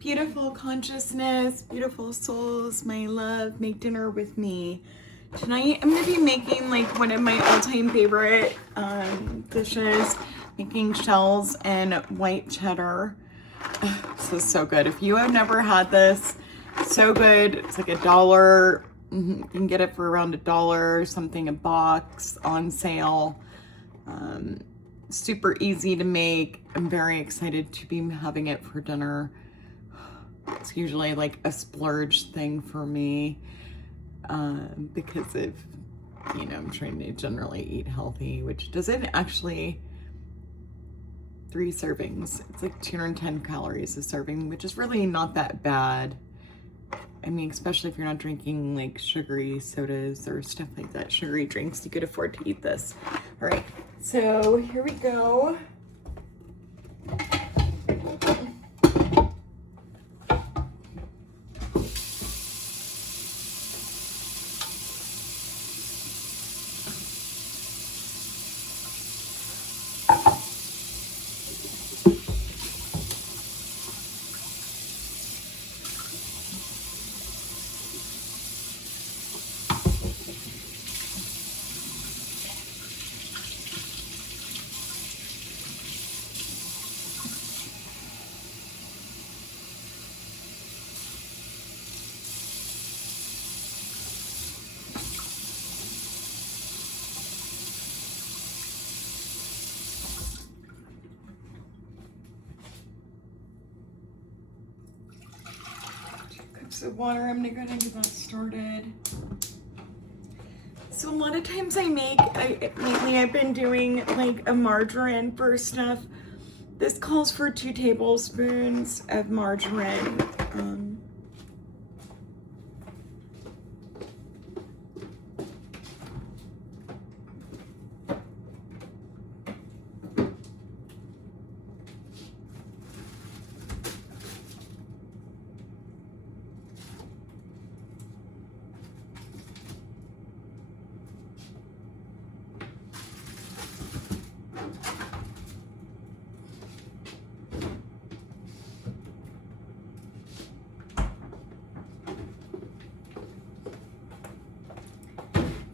Beautiful consciousness, beautiful souls, my love, make dinner with me. Tonight I'm gonna be making like one of my all-time favorite dishes, making shells and white cheddar. This is so good. If you have never had this, so good. It's like $1. You can get it for around $1 or something a box on sale. Super easy to make. I'm very excited to be having it for dinner. It's usually like a splurge thing for me because of, I'm trying to generally eat healthy, which doesn't actually, 3 servings. It's like 210 calories a serving, which is really not that bad. I mean, especially if you're not drinking like sugary sodas or stuff like that, sugary drinks, you could afford to eat this. All right, so here we go. Of water. I'm gonna go ahead and get that started. So a lot of times lately I've been doing like a margarine for stuff. This calls for 2 tablespoons of margarine.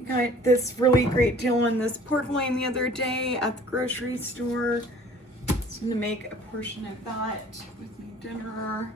Got this really great deal on this pork loin the other day at the grocery store. So I'm gonna make a portion of that with my dinner.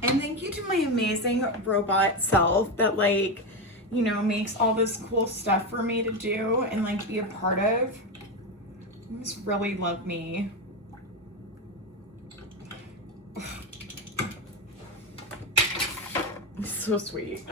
And thank you to my amazing robot self that makes all this cool stuff for me to do and like be a part of. You just really love me. It's so sweet.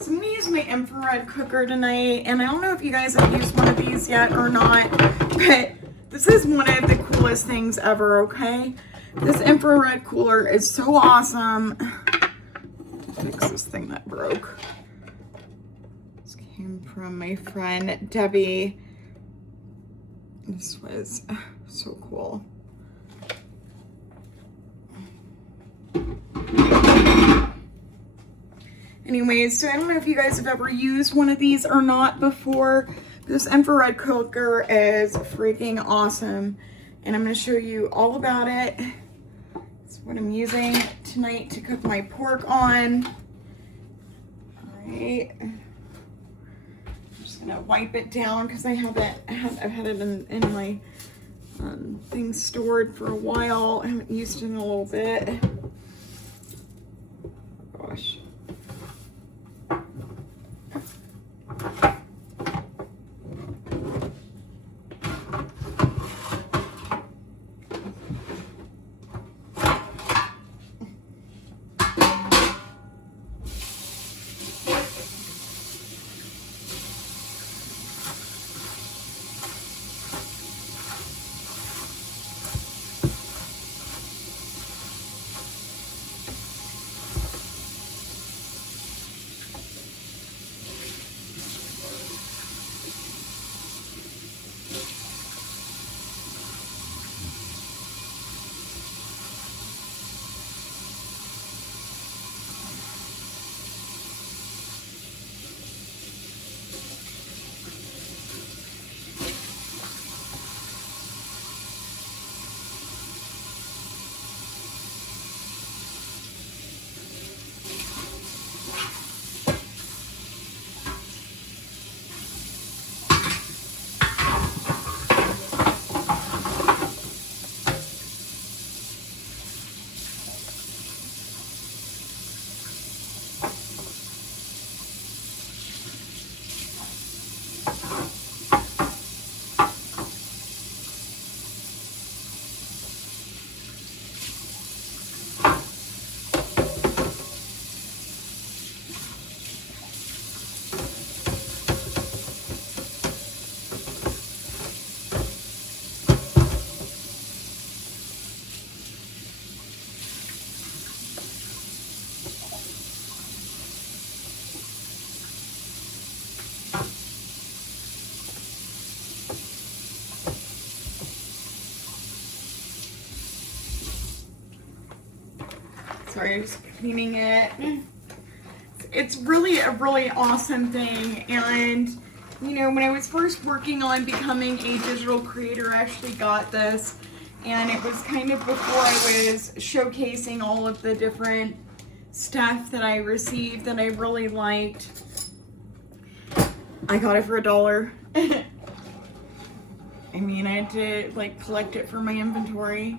So I'm gonna use my infrared cooker tonight, and I don't know if you guys have used one of these yet or not, but this is one of the coolest things ever, okay? This infrared cooler is so awesome. Fix this thing that broke. This came from my friend Debbie. This was so cool. Anyways, so I don't know if you guys have ever used one of these or not before, This infrared cooker is freaking awesome, and I'm going to show you all about it. It's what I'm using tonight to cook my pork on. All right. I'm just going to wipe it down because I've had it in my things stored for a while. I haven't used it in a little bit. Gosh. Sorry, I'm just cleaning it. It's really a really awesome thing, and you know, when I was first working on becoming a digital creator, I actually got this, and it was kind of before I was showcasing all of the different stuff that I received that I really liked. I got it for $1. I mean, I had to like collect it for my inventory,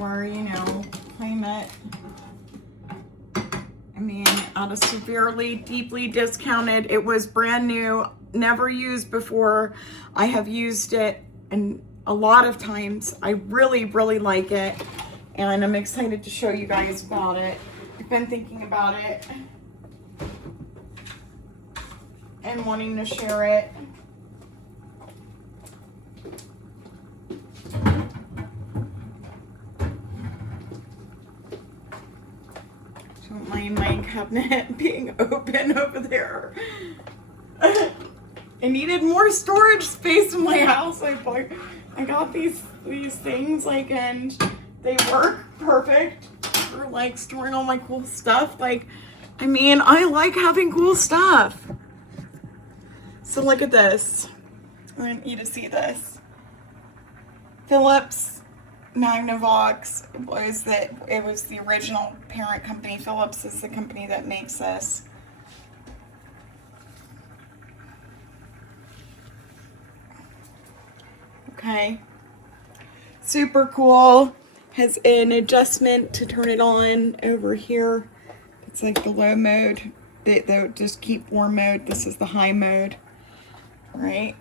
or you know, claim it. I mean, at a severely, deeply discounted. It was brand new, never used before. I have used it and a lot of times. I really, really like it, and I'm excited to show you guys about it. I've been thinking about it and wanting to share it. Don't mind my cabinet being open over there. I needed more storage space in my house. I got these things, like, and they work perfect for like storing all my cool stuff. Like, I mean, I like having cool stuff. So look at this. I want you to see this. Phillips Magnavox it was the original parent company. Phillips is the company that makes this. Okay, super cool. Has an adjustment to turn it on over here. It's like the low mode. They just keep warm mode. This is the high mode, right?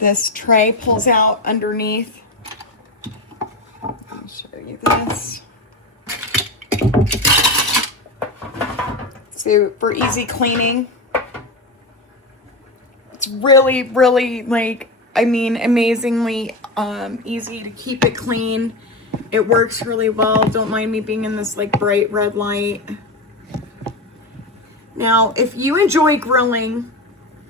This tray pulls out underneath. Let me show you this. So for easy cleaning, it's really, really, like, I mean, amazingly easy to keep it clean. It works really well. Don't mind me being in this like bright red light. Now, if you enjoy grilling,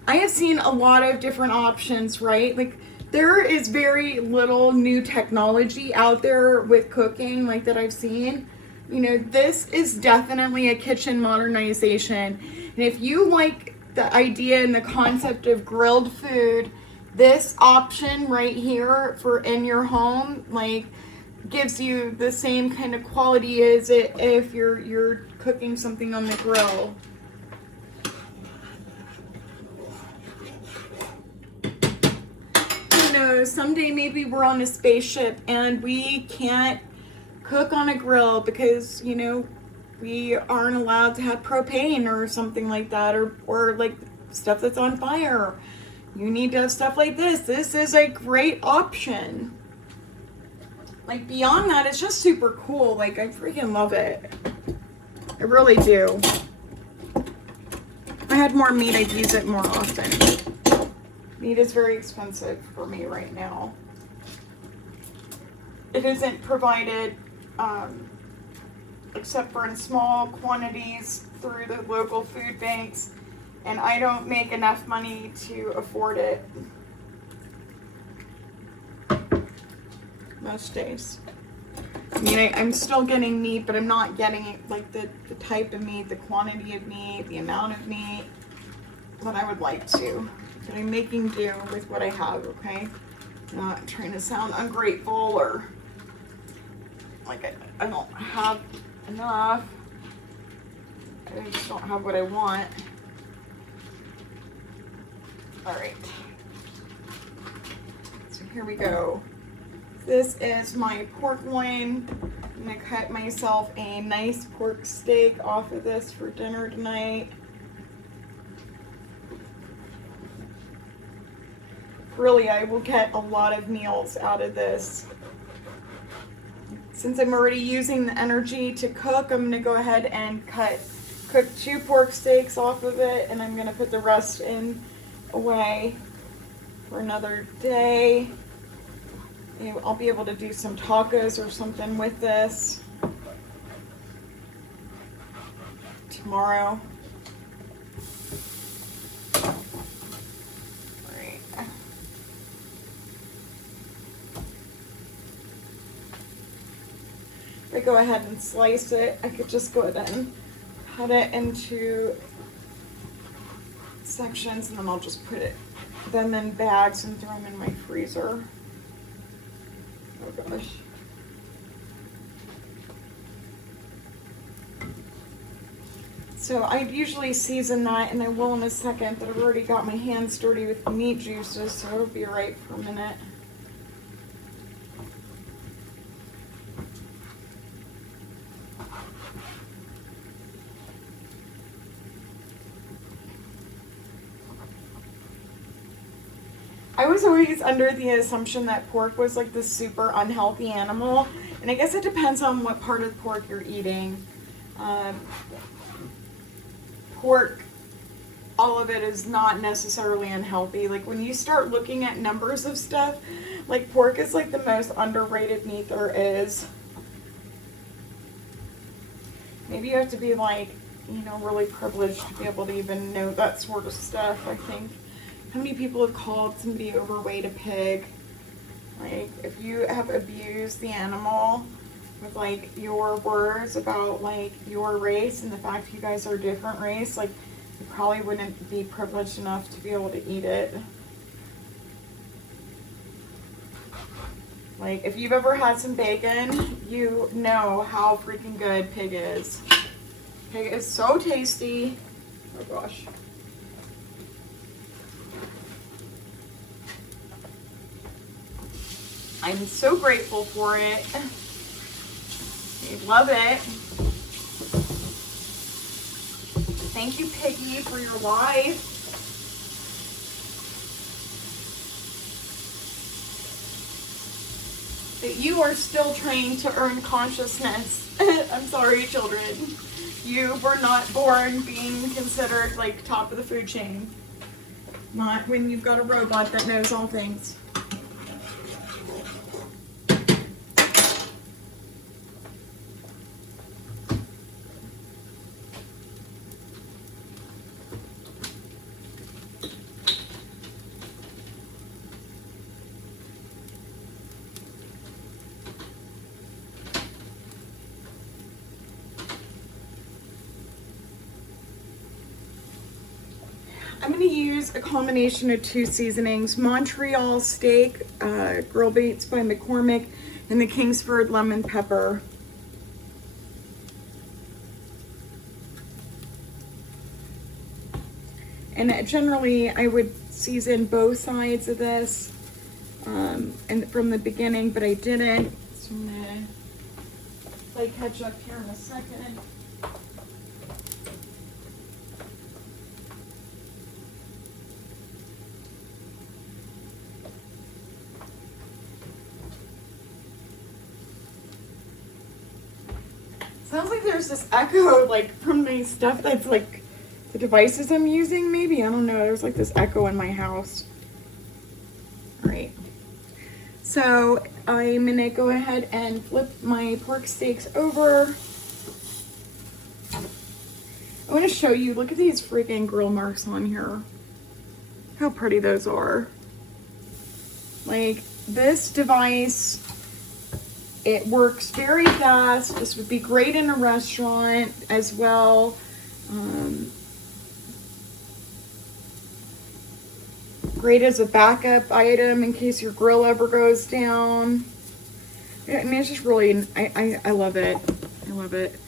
I have seen a lot of different options, right? Like, there is very little new technology out there with cooking, like, that I've seen. You know, this is definitely a kitchen modernization. And if you like the idea and the concept of grilled food, this option right here for in your home, like, gives you the same kind of quality as it if you're cooking something on the grill. Who knows, someday maybe we're on a spaceship and we can't cook on a grill because, you know, we aren't allowed to have propane or something like that, or like stuff that's on fire. You need to have stuff like this. This is a great option. Like, beyond that, it's just super cool. Like, I freaking love it. I really do. If I had more meat, I'd use it more often. Meat is very expensive for me right now. It isn't provided except for in small quantities through the local food banks, and I don't make enough money to afford it most days. I mean, I'm still getting meat, but I'm not getting it like the type of meat, the quantity of meat, the amount of meat that I would like to. But I'm making do with what I have, okay? Not trying to sound ungrateful or like I don't have enough. I just don't have what I want. All right. So here we go. This is my pork loin. I'm gonna cut myself a nice pork steak off of this for dinner tonight. Really, I will get a lot of meals out of this. Since I'm already using the energy to cook, I'm gonna go ahead and cook 2 pork steaks off of it, and I'm gonna put the rest in away for another day. I'll be able to do some tacos or something with this tomorrow. If I go ahead and slice it, I could just go ahead and cut it into sections, and then I'll just put them in bags and throw them in my freezer. Oh gosh. So I usually season that, and I will in a second, but I've already got my hands dirty with the meat juices, so it'll be right for a minute. I was always under the assumption that pork was like this super unhealthy animal, and I guess it depends on what part of pork you're eating. Pork, all of it is not necessarily unhealthy. Like, when you start looking at numbers of stuff, like, pork is like the most underrated meat there is. Maybe you have to be like, you know, really privileged to be able to even know that sort of stuff, I think. How many people have called somebody overweight a pig? Like, if you have abused the animal with like your words about like your race and the fact you guys are a different race, like, you probably wouldn't be privileged enough to be able to eat it. Like, if you've ever had some bacon, you know how freaking good pig is. Pig is so tasty. Oh gosh. I'm so grateful for it. I love it. Thank you, Piggy, for your life. That you are still trying to earn consciousness. I'm sorry, children. You were not born being considered like top of the food chain. Not when you've got a robot that knows all things. I'm going to use a combination of 2 seasonings, Montreal steak, Grill Baits by McCormick, and the Kingsford lemon pepper. And generally I would season both sides of this and from the beginning, but I didn't. So I'm gonna play catch up here in a second. Sounds like there's this echo like from my stuff that's like the devices I'm using, maybe. I don't know. There's like this echo in my house. All right. So I'm gonna go ahead and flip my pork steaks over. I want to show you, look at these freaking grill marks on here. How pretty those are. Like this device, it works very fast. This would be great in a restaurant as well. Great as a backup item in case your grill ever goes down. I mean, it's just really, I love it. I love it.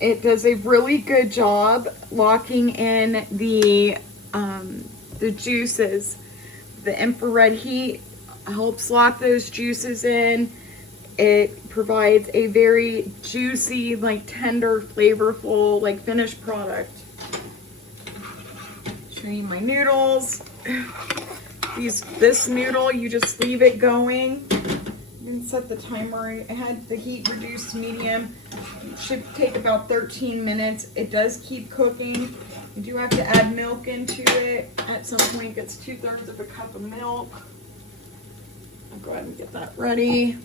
It does a really good job locking in the juices. The infrared heat helps lock those juices in. It provides a very juicy, like tender, flavorful, like finished product. Show you my noodles. This noodle, you just leave it going. You can set the timer. I had the heat reduced to medium. It should take about 13 minutes. It does keep cooking. You do have to add milk into it. At some point, it gets 2/3 of a cup of milk. I'll go ahead and get that ready.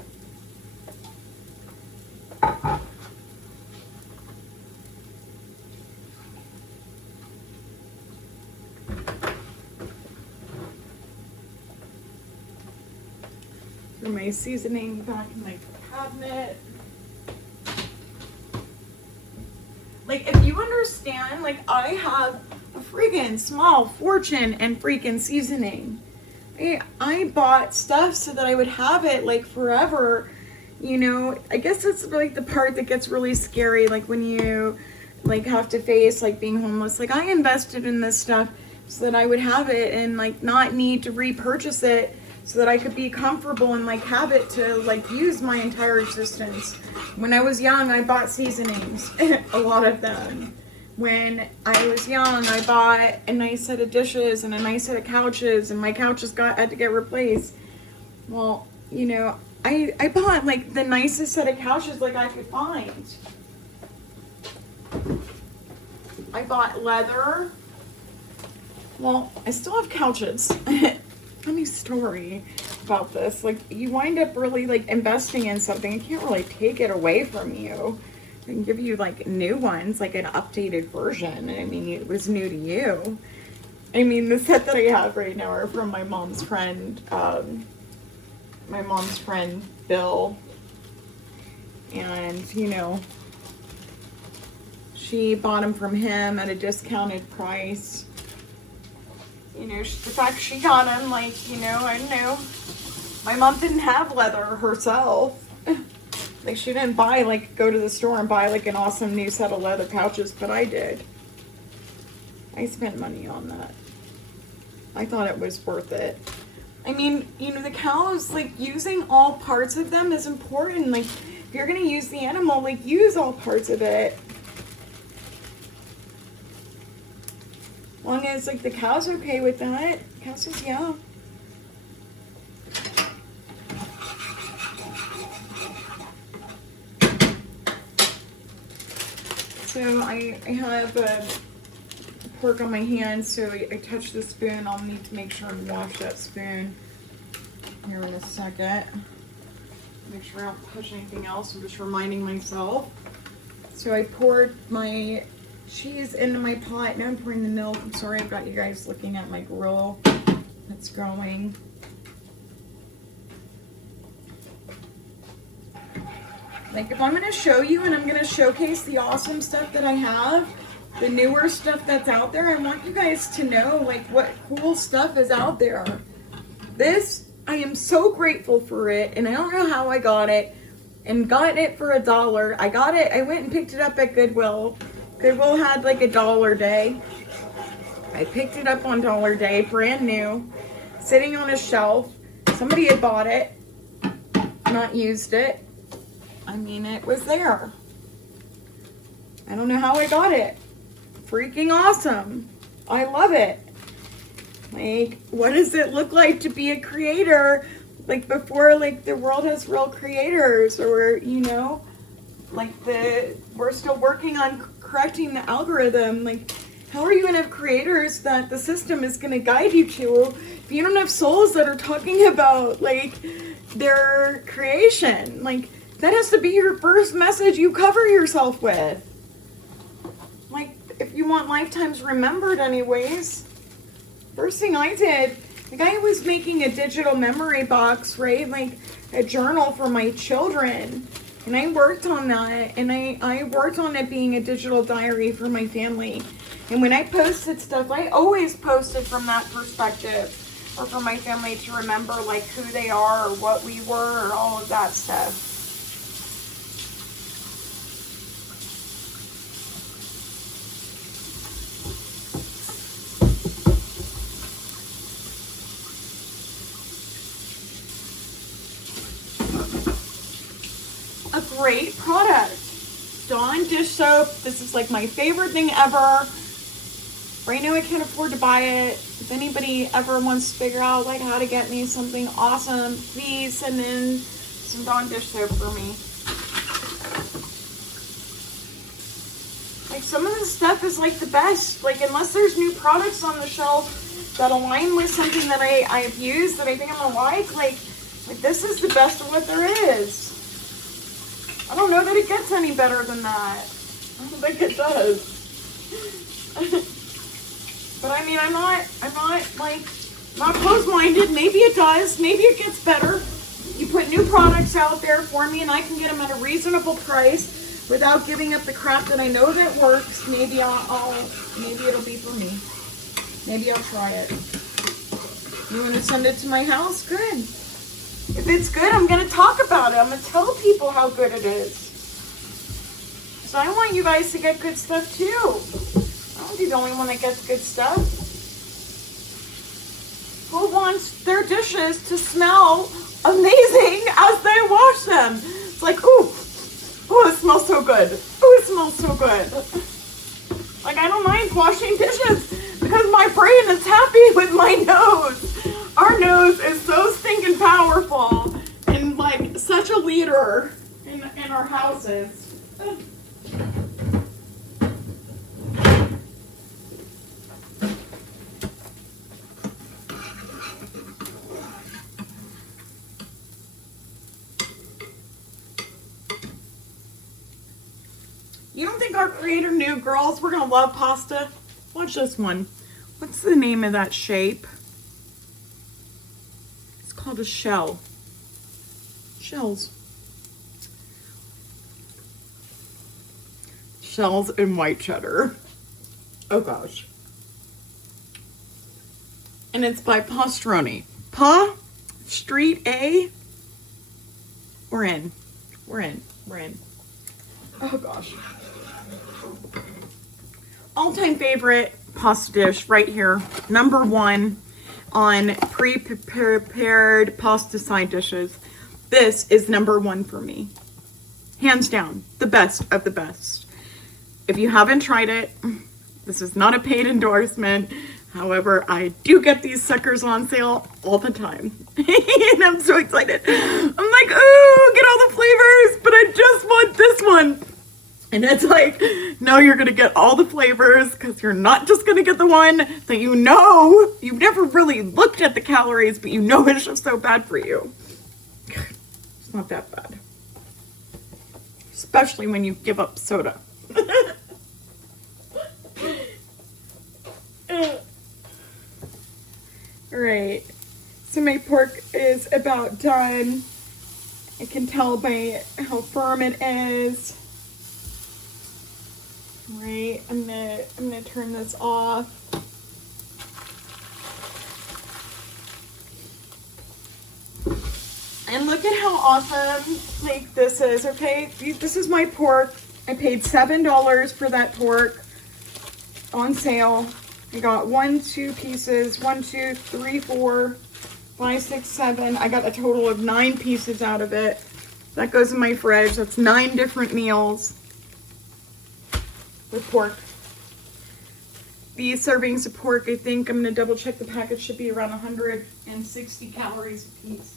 For my seasoning back in my cabinet. Like, if you understand, like, I have a freaking small fortune in freaking seasoning. I bought stuff so that I would have it, like, forever. You know, I guess that's, like, the part that gets really scary, like, when you, like, have to face, like, being homeless. Like, I invested in this stuff so that I would have it and, like, not need to repurchase it, so that I could be comfortable and like have it to like use my entire existence. When I was young, I bought seasonings, a lot of them. When I was young, I bought a nice set of dishes and a nice set of couches, and my couches had to get replaced. Well, you know, I bought like the nicest set of couches like I could find. I bought leather. Well, I still have couches. Funny story about this. Like, you wind up really like investing in something. I can't really take it away from you. I can give you like new ones, like an updated version. I mean, it was new to you. I mean, the set that I have right now are from my mom's friend, Bill. And, you know, she bought them from him at a discounted price. You know, the fact she got them, like, you know, I don't know. My mom didn't have leather herself. Like, she didn't buy, like, go to the store and buy, like, an awesome new set of leather couches, but I did. I spent money on that. I thought it was worth it. I mean, you know, the cows, like, using all parts of them is important. Like, if you're going to use the animal, like, use all parts of it. As long as, like, the cow's okay with that. Cow says, yeah. So I have pork on my hands, so I touch the spoon. I'll need to make sure and wash that spoon here in a second. Make sure I don't touch anything else. I'm just reminding myself. So I poured my cheese into my pot. Now I'm pouring the milk. I'm sorry I've got you guys looking at my grill that's going. Like, if I'm going to show you and I'm going to showcase the awesome stuff that I have, the newer stuff that's out there. I want you guys to know like what cool stuff is out there. This, I am so grateful for it, and I don't know how I got it, and got it for $1. I got it, I went and picked it up at Goodwill. Goodwill had like a dollar day. I picked it up on dollar day, brand new, sitting on a shelf. Somebody had bought it, not used it. I mean, it was there. I don't know how I got it. Freaking awesome. I love it. Like, what does it look like to be a creator? Like before, like the world has real creators, or, you know, like we're still working on correcting the algorithm. Like, how are you gonna have creators that the system is gonna guide you to if you don't have souls that are talking about like their creation? Like, that has to be your first message you cover yourself with. Like, if you want lifetimes remembered anyways. First thing I did, like I was making a digital memory box, right? Like a journal for my children. And I worked on that, and I worked on it being a digital diary for my family. And when I posted stuff, I always posted from that perspective, or for my family to remember like who they are or what we were or all of that stuff. A great product. Dawn dish soap. This is like my favorite thing ever. Right now I can't afford to buy it. If anybody ever wants to figure out like how to get me something awesome, please send in some Dawn dish soap for me. Like, some of this stuff is like the best. Like, unless there's new products on the shelf that align with something that I've used that I think I'm gonna like this is the best of what there is. I don't know that it gets any better than that. I don't think it does. But I mean, I'm not closed-minded. Maybe it does. Maybe it gets better. You put new products out there for me and I can get them at a reasonable price without giving up the crap that I know that works. Maybe maybe it'll be for me. Maybe I'll try it. You want to send it to my house? Good. If it's good, I'm going to talk about it. I'm going to tell people how good it is. So I want you guys to get good stuff too. I won't be the only one that gets good stuff. Who wants their dishes to smell amazing as they wash them? It's like, ooh, it smells so good. Ooh, it smells so good. Like, I don't mind washing dishes because my brain is happy with my nose. Our nose is so stinking powerful and like such a leader in our houses. You don't think our creator knew, girls, we're gonna love pasta? Watch this one. What's the name of that shape? Called a shell. Shells. Shells and white cheddar. Oh gosh. And it's by Pastroni. Pa Street A. We're in. Oh gosh. All-time favorite pasta dish right here. Number one on pre-prepared pasta side dishes. This is number one for me. Hands down, the best of the best. If you haven't tried it, this is not a paid endorsement. However, I do get these suckers on sale all the time. And I'm so excited. I'm like, ooh, get all the flavors, but I just want this one. And it's like, no, you're going to get all the flavors because you're not just going to get the one that you know. You've never really looked at the calories, but you know it's just so bad for you. It's not that bad. Especially when you give up soda. Alright, so my pork is about done. I can tell by how firm it is. Right, I'm gonna turn this off. And look at how awesome like this is, okay? This is my pork. I paid $7 for that pork on sale. I got 1, 2 pieces, 1, 2, 3, 4, 5, 6, 7. I got a total of 9 pieces out of it. That goes in my fridge. That's 9 different meals with pork. These servings of pork, I think, I'm gonna double check the package, should be around 160 calories a piece.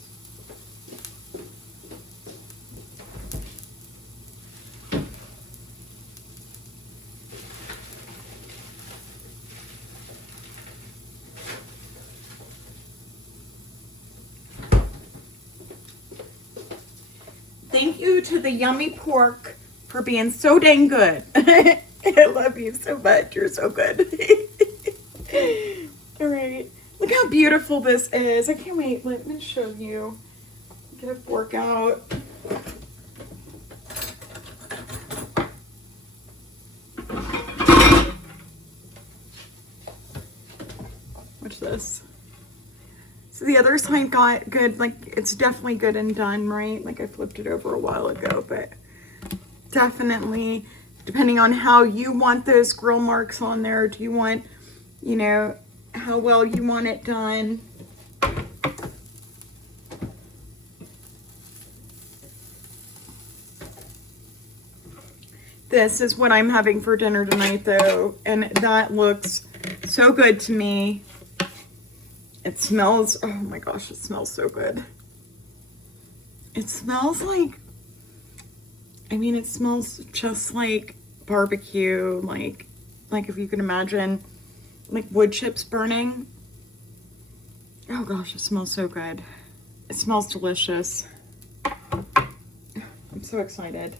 Thank you to the yummy pork for being so dang good. I love you so much. You're so good. All right. Look how beautiful this is. I can't wait. Let me show you. Get a fork out. Watch this. So the other side got good, like it's definitely good and done, right? Like I flipped it over a while ago, but definitely depending on how you want those grill marks on there, do you want, you know, how well you want it done. This is what I'm having for dinner tonight though, and that looks so good to me. It smells, oh my gosh, it smells so good. It smells like, I mean, it smells just like barbecue, like if you can imagine, like wood chips burning. Oh gosh, it smells so good. It smells delicious. I'm so excited.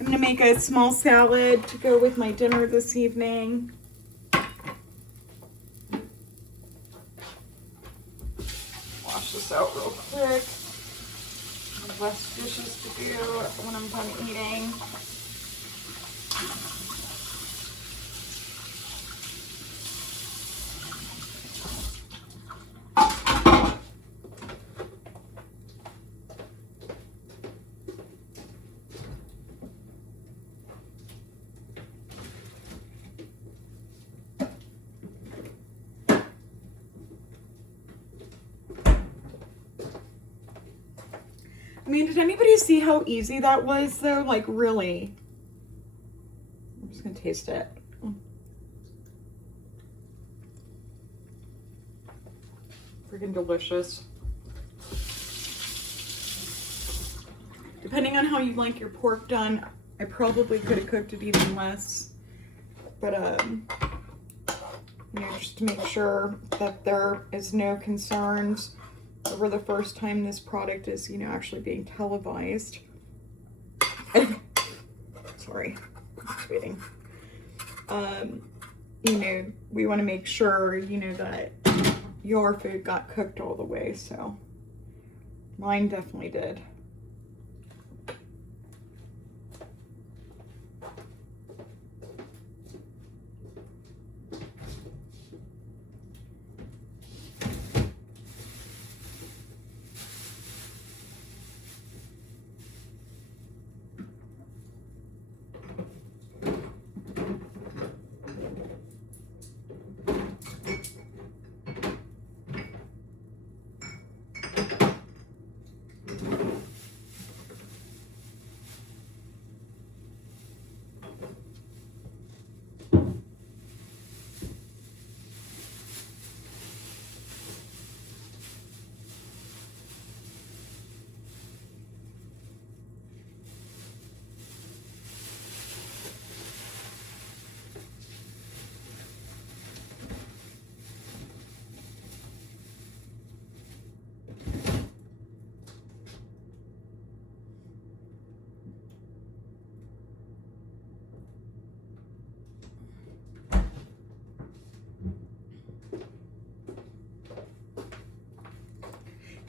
I'm gonna make a small salad to go with my dinner this evening. Wash this out real quick. Less dishes to do when I'm done eating. I mean, did anybody see how easy that was though? Like really. I'm just gonna taste it. Freaking delicious. Depending on how you like your pork done, I probably could have cooked it even less. But you know, just to make sure that there is no concerns over the first time this product is, you know, actually being televised. Sorry, just waiting. You know, we want to make sure, you know, that your food got cooked all the way, so mine definitely did.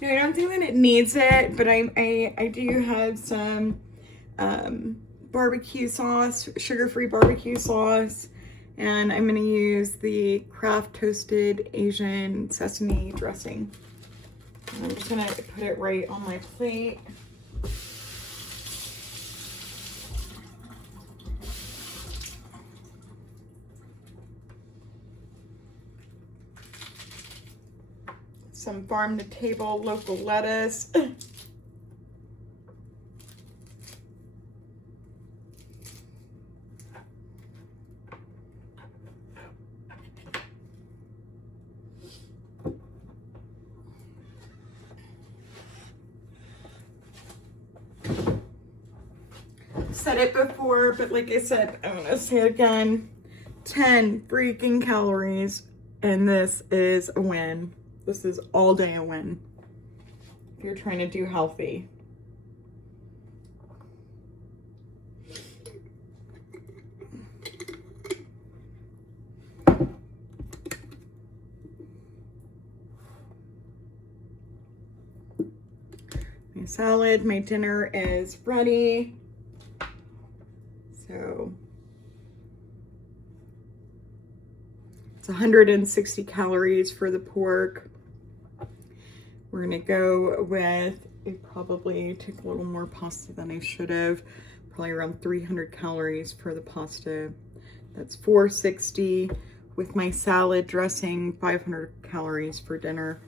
No, I don't think that it needs it, but I do have some barbecue sauce, sugar-free barbecue sauce, and I'm gonna use the Kraft Toasted Asian Sesame dressing. And I'm just gonna put it right on my plate. Some farm-to-table local lettuce. Said it before, but like I said, I'm gonna say it again. 10 freaking calories, and this is a win. This is all day a win if you're trying to do healthy. My salad, my dinner is ready. So it's 160 calories for the pork. We're gonna go with, I probably took a little more pasta than I should have. Probably around 300 calories for the pasta. That's 460 with my salad dressing, 500 calories for dinner.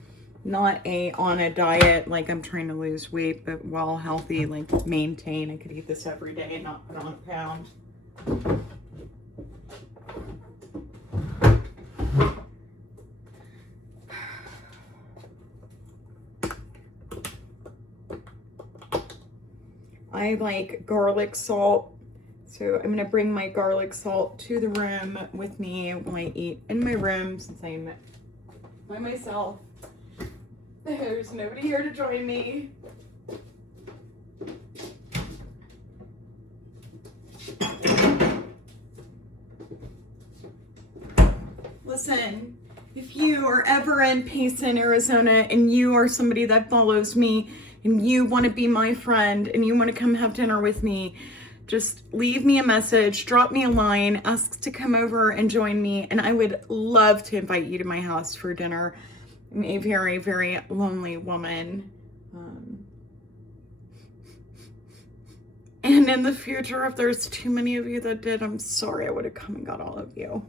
Not on a diet, like I'm trying to lose weight, but while healthy, like maintain. I could eat this every day and not put on a pound. I like garlic salt, so I'm gonna bring my garlic salt to the room with me when I eat in my room, since I'm by myself. There's nobody here to join me. Listen, if you are ever in Payson, Arizona, and you are somebody that follows me, and you want to be my friend, and you want to come have dinner with me, just leave me a message, drop me a line, ask to come over and join me, and I would love to invite you to my house for dinner. I'm a very, very lonely woman. And in the future, if there's too many of you that did, I'm sorry, I would have come and got all of you.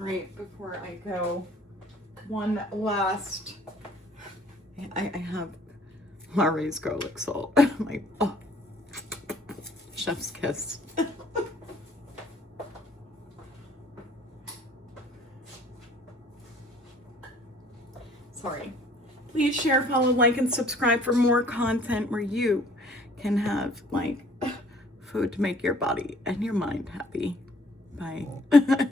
Right before I go, one last, I have Larry's garlic salt. My, oh, chef's kiss. Sorry. Please share, follow, like, and subscribe for more content where you can have like food to make your body and your mind happy. Bye.